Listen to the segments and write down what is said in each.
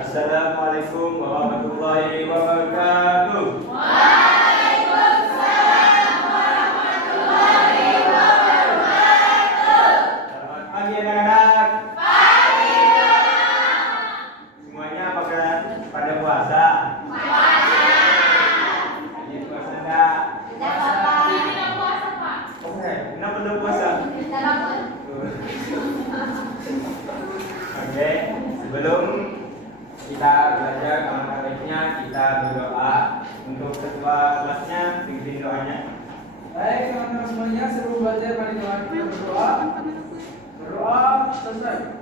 Assalamualaikum warahmatullahi wabarakatuh. Waalaikumsalam warahmatullahi wabarakatuh. Selamat pagi anak-anak. Pagi, Pak. Semuanya apakah pada puasa? Puasa. Ini puasa enggak? Tidak, Bapak. Oke, kenapa belum puasa? Tidak, Bapak. Oke, sebelum kita belajar alangkah baiknya kita berdoa untuk ketua kelasnya. Pimpin doanya. Baik teman-teman semuanya, sebelum belajar mari kita berdoa. Berdoa selesai.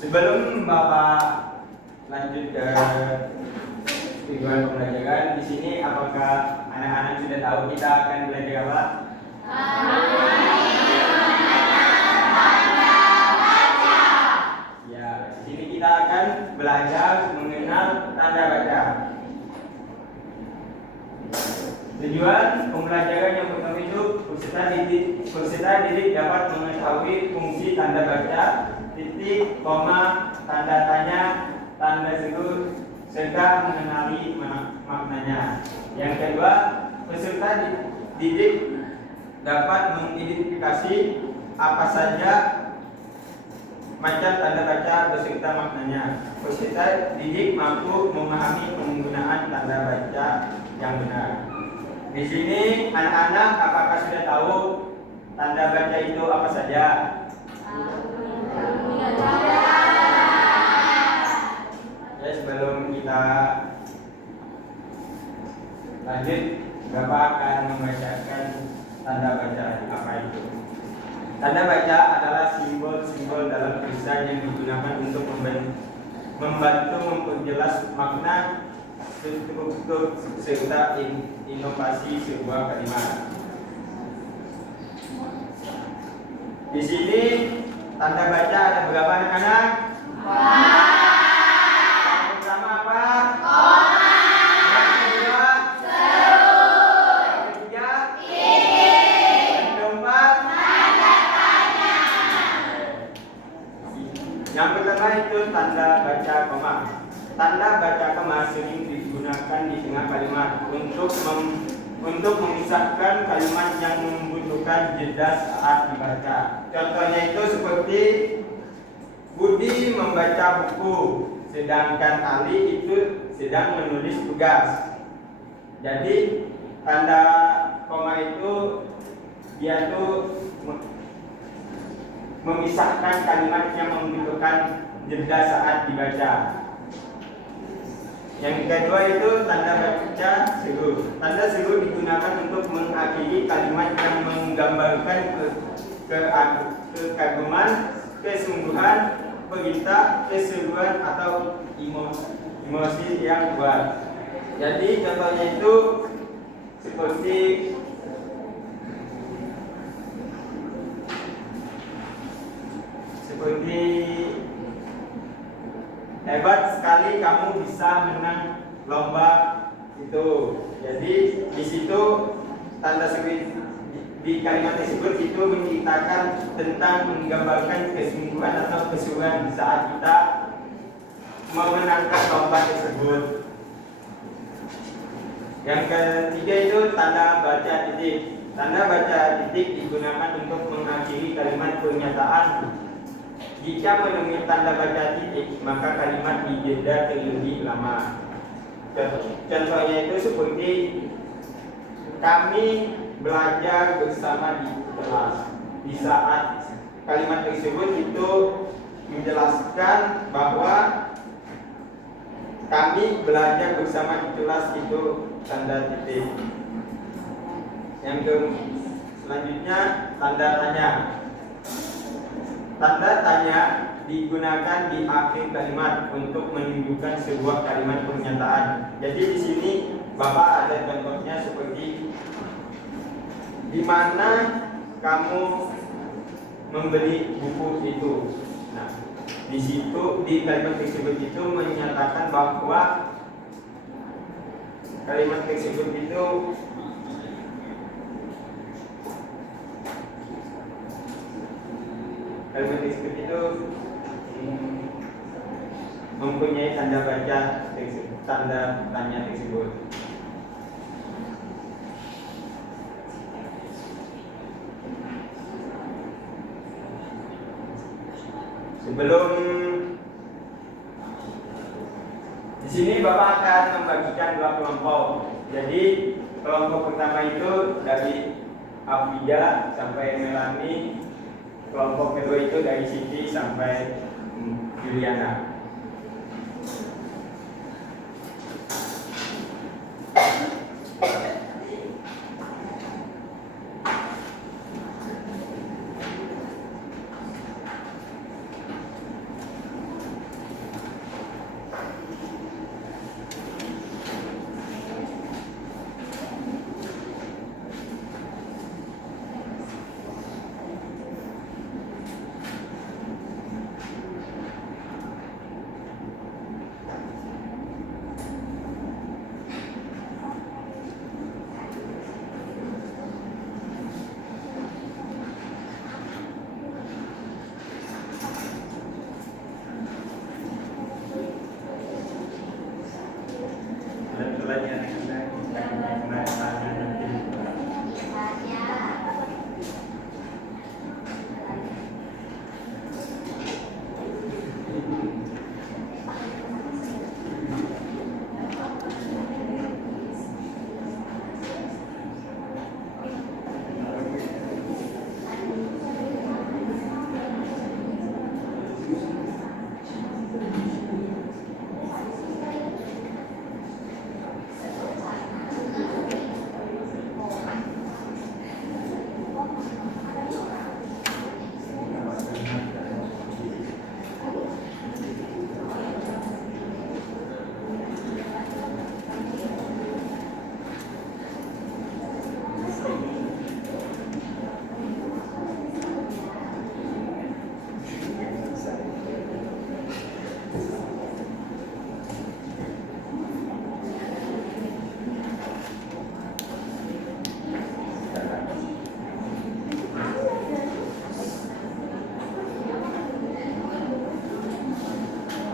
Sebelum Bapak lanjut ke tujuan pembelajaran, di sini apakah anak-anak sudah tahu kita akan belajar apa? Ya, di sini kita akan belajar mengenal tanda baca. Tujuan pembelajaran yang pertama itu peserta didik dapat mengetahui fungsi tanda baca, titik, koma, tanda tanya, tanda seru, serta mengenali maknanya. Yang kedua, peserta didik dapat mengidentifikasi apa saja macam tanda baca beserta maknanya. Peserta didik mampu memahami penggunaan tanda baca yang benar. Di sini anak-anak apakah sudah tahu tanda baca itu apa saja? Ya, sebelum kita lanjut, Bapak akan membacakan tanda baca apa itu. Tanda baca adalah simbol-simbol dalam tulisan yang digunakan untuk membantu memperjelas makna, struktur, serta inovasi sebuah kalimat. Di sini tanda baca ada berapa anak-anak? Yang pertama apa? Yang kedua? Yang ketiga? Yang keempat? Yang pertama itu tanda baca koma. Tanda baca koma sering digunakan di tengah kalimat untuk memisahkan kalimat yang membutuhkan jeda saat dibaca. Contohnya itu seperti Budi membaca buku, sedangkan Ali itu sedang menulis tugas. Jadi tanda koma itu dia tuh memisahkan kalimat yang membutuhkan jeda saat dibaca. Yang kedua itu tanda baca seru. Tanda seru digunakan untuk mengakhiri kalimat yang menggambarkan kekaguman, kesungguhan, perintah, keseruan atau emosi yang kuat. Jadi contohnya itu seperti hebat sekali kamu bisa menang lomba itu. Jadi di situ tanda seru di kalimat tersebut itu menceritakan tentang menggambarkan kesungguhan atau keseruan saat kita memenangkan lomba tersebut. Yang ketiga itu tanda baca titik. Tanda baca titik digunakan untuk mengakhiri kalimat pernyataan. Jika menemui tanda baca titik, maka kalimat dijeda terlebih lama. Contohnya itu seperti kami belajar bersama di kelas. Di saat kalimat tersebut itu menjelaskan bahwa kami belajar bersama di kelas, itu tanda titik. Yang selanjutnya tanda tanya. Tanda tanya digunakan di akhir kalimat untuk menunjukkan sebuah kalimat pernyataan. Jadi di sini Bapak ada contohnya seperti di mana kamu membeli buku itu. Nah, di situ di kalimat tersebut itu menyatakan bahwa kalimat tersebut itu kalimat tersebut itu mempunyai tanda baca tanda tanya tersebut. Sebelum di sini Bapak akan membagikan dua kelompok. Jadi kelompok pertama itu dari Afida sampai Melani. Kelompok kedua itu dari Siti sampai Juliana.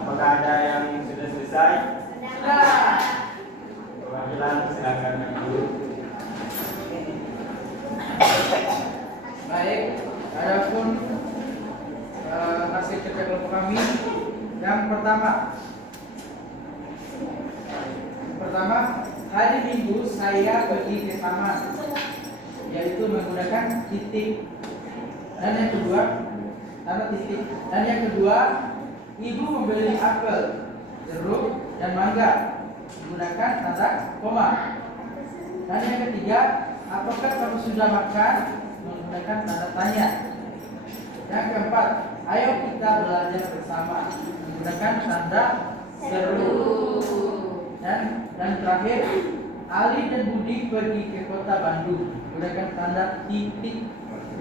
Apakah ada yang sudah selesai? Sudah. Perwakilan silakan dulu. Baik, adapun hasil kerja kelompok kami yang pertama, hari Minggu saya pergi ke taman, yaitu menggunakan titik, dan yang kedua tanda titik, dan yang kedua ibu membeli apel, jeruk, dan mangga menggunakan tanda koma, dan yang ketiga apakah kamu sudah makan menggunakan tanda tanya. Yang keempat, ayo kita belajar bersama menggunakan tanda seru. Dan terakhir, Ali dan Budi pergi ke kota Bandung menggunakan tanda titik.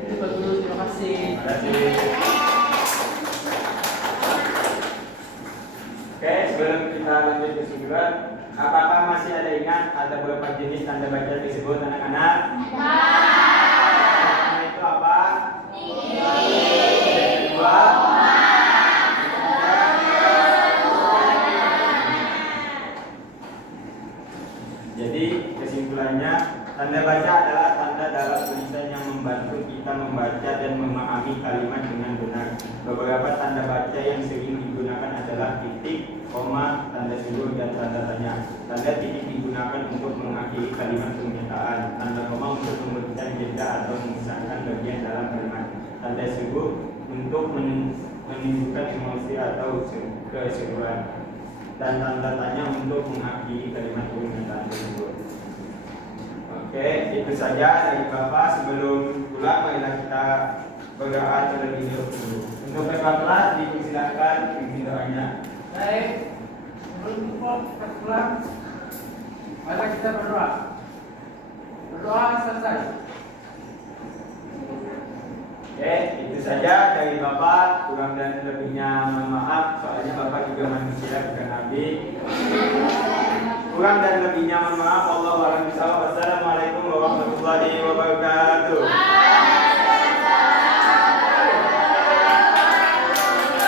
Itu Pak Guru, terima kasih. Terima kasih. Oke, sebelum kita lanjut ke susulan, apakah masih ada ingat ada beberapa jenis tanda baca tersebut anak-anak? Pertama itu apa? Yang kedua, jadi kesimpulannya, tanda baca adalah tanda dalam tulisan yang membantu kita membaca dan memahami kalimat dengan benar. Beberapa tanda baca yang sering digunakan adalah titik, koma, tanda seru, dan tanda tanya. Tanda titik digunakan untuk mengakhiri kalimat pernyataan. Tanda koma untuk memberikan jeda atau memisahkan bagian dalam kalimat. Tanda seru untuk menunjukkan emosi atau keseruan. Dan tanda tanya untuk mengakhiri kalimat pernyataan tersebut. Oke, itu saja dari Bapak. Sebelum pulang, marilah kita berdoa terlebih dahulu. Untuk ketua kelas dipersilakan pimpin doanya. Baik, sebelum kita pulang, mari kita berdoa. Berdoa selesai. Oke, itu saja dari Bapak. Kurang dan lebihnya mohon maaf, soalnya Bapak juga manusia, bukan nabi. Kurang dan lebihnya mohon maaf. Wassalamualaikum warahmatullahi wabarakatuh.